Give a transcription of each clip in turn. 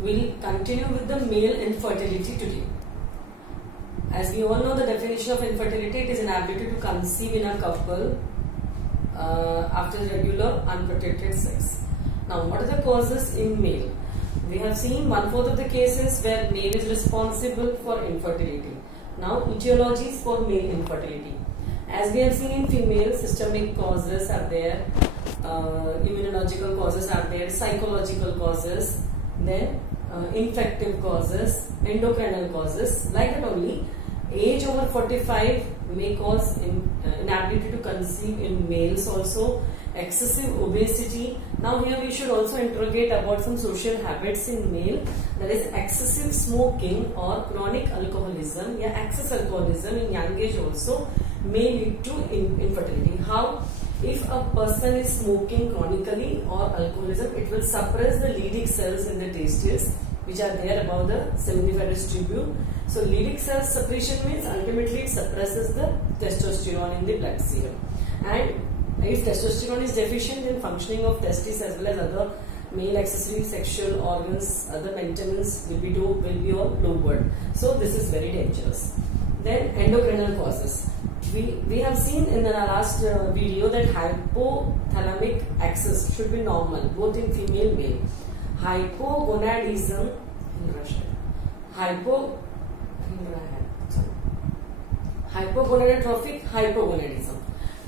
we'll continue with the male infertility today. As we all know, the definition of infertility, it is inability to conceive in a couple after regular unprotected sex. Now, what are the causes in male? We have seen 1/4 of the cases where male is responsible for infertility. Now, etiologies for male infertility. As we have seen in female, systemic causes are there, immunological causes are there, psychological causes, then infective causes, endocrinal causes. Like that only, age over 45 may cause inability to conceive in males also, excessive obesity. Now here we should also interrogate about some social habits in male, that is excessive smoking or chronic alcoholism, yeah, excess alcoholism in young age also may lead to infertility. How? If a person is smoking chronically or alcoholism, it will suppress the Leydig cells in the testes, which are there above the seminiferous tubule. So Leydig cell suppression means ultimately it suppresses the testosterone in the blood serum. And if testosterone is deficient, then functioning of testes as well as other male accessory sexual organs, other maintenance will be all lowered. So this is very dangerous. Then endocrinal causes. We have seen in the last video that hypothalamic axis should be normal both in female male. Hypogonadism, hypogonadotrophic hypogonadism.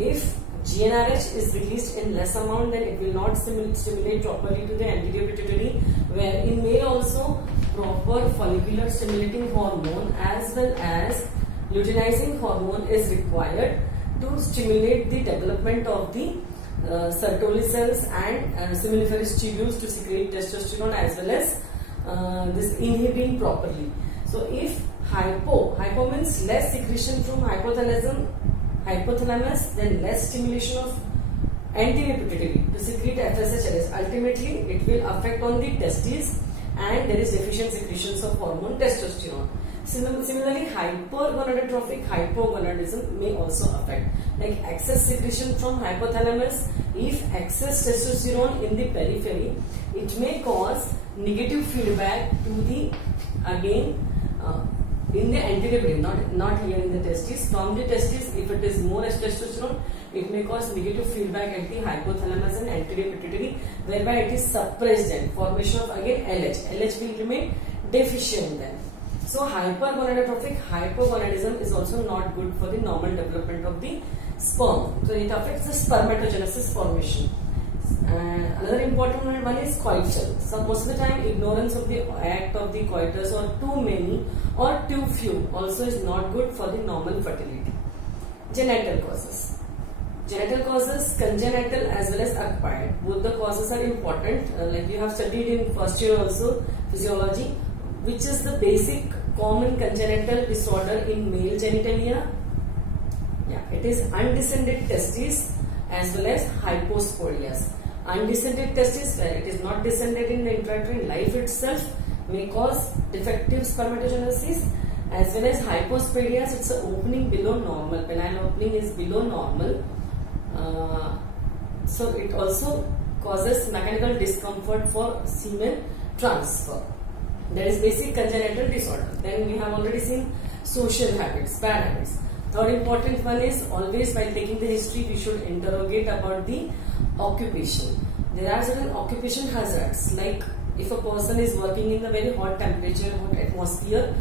If GnRH is released in less amount, then it will not stimulate properly to the anterior pituitary, where in male also proper follicular stimulating hormone as well as luteinizing hormone is required to stimulate the development of the Sertoli cells and seminiferous tubules to secrete testosterone as well as this inhibin properly. So if hypo means less secretion from hypothalamus, then less stimulation of anterior pituitary to secrete FSH. Ultimately, it will affect on the testes and there is deficient secretions of hormone testosterone. Similarly, hypergonadotrophic hypogonadism may also affect, like excess secretion from hypothalamus. If excess testosterone in the periphery, it may cause negative feedback to the in the anterior brain, not here in the testes. From the testes, if it is more testosterone, it may cause negative feedback at the hypothalamus and anterior pituitary, whereby it is suppressed and formation of again LH. LH will remain deficient then. So hypergonadotrophic hypogonadism is also not good for the normal development of the sperm. So it affects the spermatogenesis formation. Another important one is coital. So most of the time, ignorance of the act of the coitus or too many or too few also is not good for the normal fertility. Genital causes. Genital causes, congenital as well as acquired. Both the causes are important. Like you have studied in first year also, physiology, which is the basic common congenital disorder in male genitalia. Yeah, it is undescended testes as well as hypospadias. Undescended testes, where it is not descended in the intrauterine life itself, may cause defective spermatogenesis, as well as hypospadias. It's an opening below normal. Penile opening is below normal. So it also causes mechanical discomfort for semen transfer. That is basic congenital disorder. Then we have already seen social habits, bad habits. Third important one is always while taking the history, we should interrogate about the occupation. There are certain occupation hazards, like if a person is working in a very hot temperature, hot atmosphere,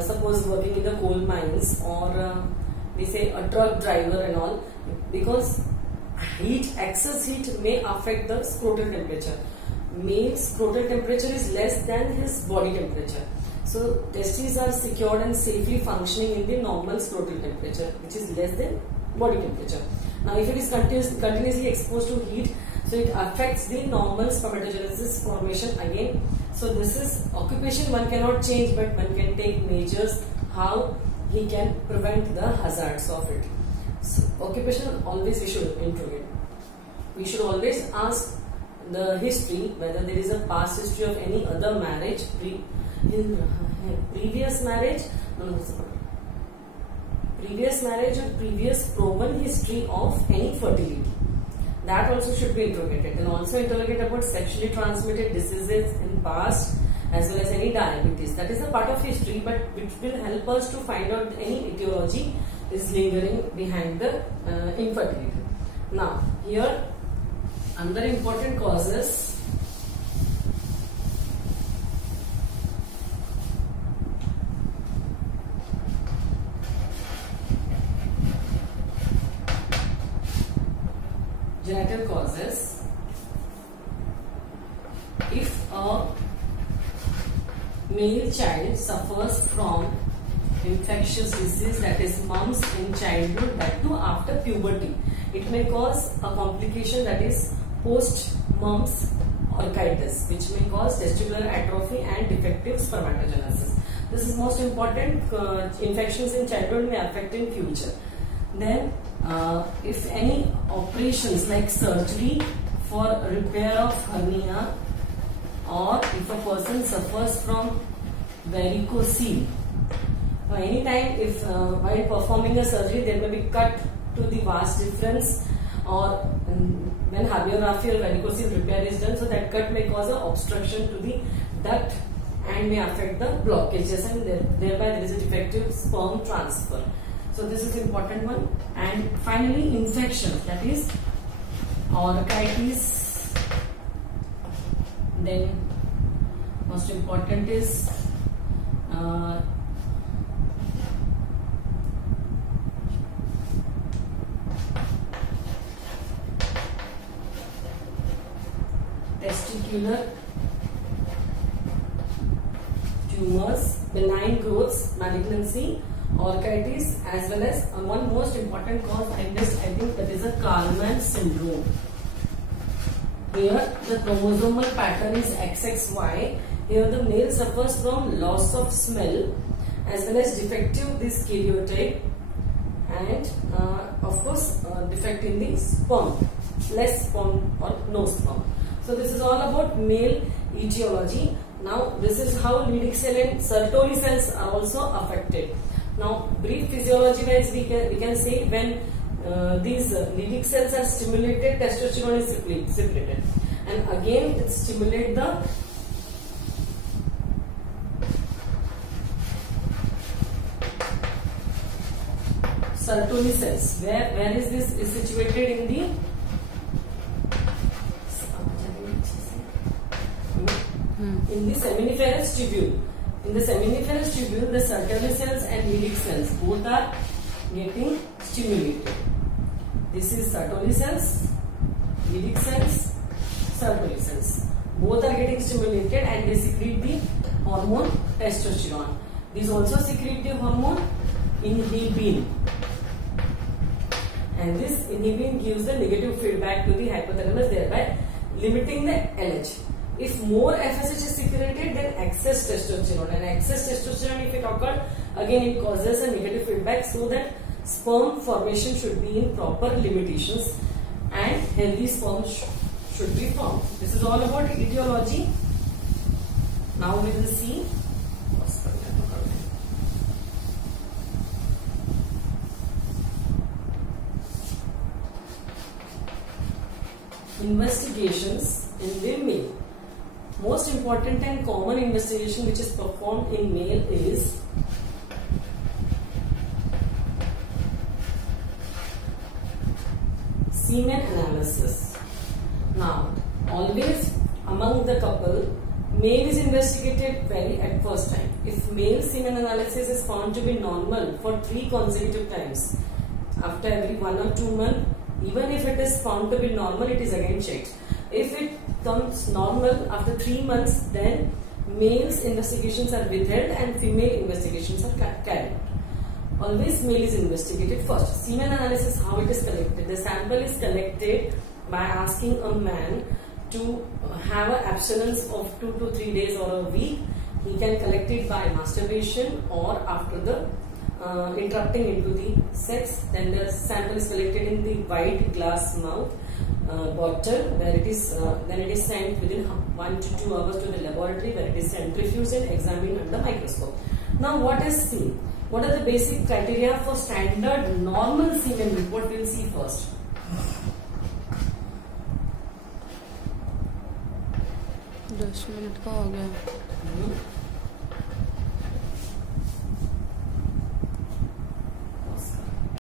suppose working in the coal mines, or we say a truck driver and all, because excess heat may affect the scrotal temperature. Male's scrotal temperature is less than his body temperature. So testes are secured and safely functioning in the normal scrotal temperature, which is less than body temperature. Now if it is continuously exposed to heat, so it affects the normal spermatogenesis formation again. So this is occupation one cannot change, but one can take measures how he can prevent the hazards of it. So occupation always we should interrogate. We should always ask the history, whether there is a past history of any other marriage, previous marriage or previous proven history of any fertility. That also should be interrogated. And also interrogate about sexually transmitted diseases in past as well as any diabetes. That is a part of history, but which will help us to find out any etiology is lingering behind the infertility. Now, here another important causes genital causes. If a male child suffers from infectious disease, that is mumps in childhood, that too after puberty, it may cause a complication, that is post mumps orchitis, which may cause testicular atrophy and defective spermatogenesis. This is most important. Infections in childhood may affect in future. Then if any operations like surgery for repair of hernia, or if a person suffers from varicocele, anytime if while performing a surgery there may be cut to the vas deferens, or when hagiography or varicocele repair is done, so that cut may cause an obstruction to the duct and may affect the blockages, and thereby there is a defective sperm transfer. So this is important one. And finally infections, that is orchitis. Then most important is testicular tumors, benign growths, malignancy, orchitis, as well as one most important cause I think that is a Kallmann syndrome. Here the chromosomal pattern is XXY. Here the male suffers from loss of smell as well as defective this karyotype, and of course defect in the sperm, less sperm or no sperm. So this is all about male etiology. Now this is how Leydig cell and Sertoli cells are also affected. Now brief physiology wise we can say when these Leydig cells are stimulated, testosterone is secreted, and again it stimulates the Sertoli cells. Where is this? Is situated in the seminiferous tubule. In the seminiferous tubule, the Sertoli cells and Leydig cells both are getting stimulated. This is Sertoli cells, Leydig cells, Sertoli cells. Both are getting stimulated and they secrete the hormone testosterone. These also secrete the hormone inhibin. And this inhibin gives the negative feedback to the hypothalamus, thereby limiting the LH. If more FSH is secreted, then excess testosterone, and excess testosterone if it occurred, again it causes a negative feedback, so that sperm formation should be in proper limitations and healthy sperm should be formed. This is all about etiology. Now we will see investigations in the male. Most important and common investigation which is performed in male is semen analysis. Now, always among the couple, male is investigated very at first time. If male semen analysis is found to be normal for 3 consecutive times, after every 1 or 2 months, even if it is found to be normal, it is again checked. If it comes normal after 3 months, then male's investigations are withheld and female investigations are carried. Always male is investigated first. Semen analysis, how it is collected. The sample is collected by asking a man to have an abstinence of 2 to 3 days or a week. He can collect it by masturbation or after the interrupting into the sex. Then the sample is collected in the white glass mouth bottle, where it is then it is sent within 1 to 2 hours to the laboratory, where it is centrifuged and examined under the microscope. Now what is seen? What are the basic criteria for standard normal semen report? We will see first. 10 minute का हो गया।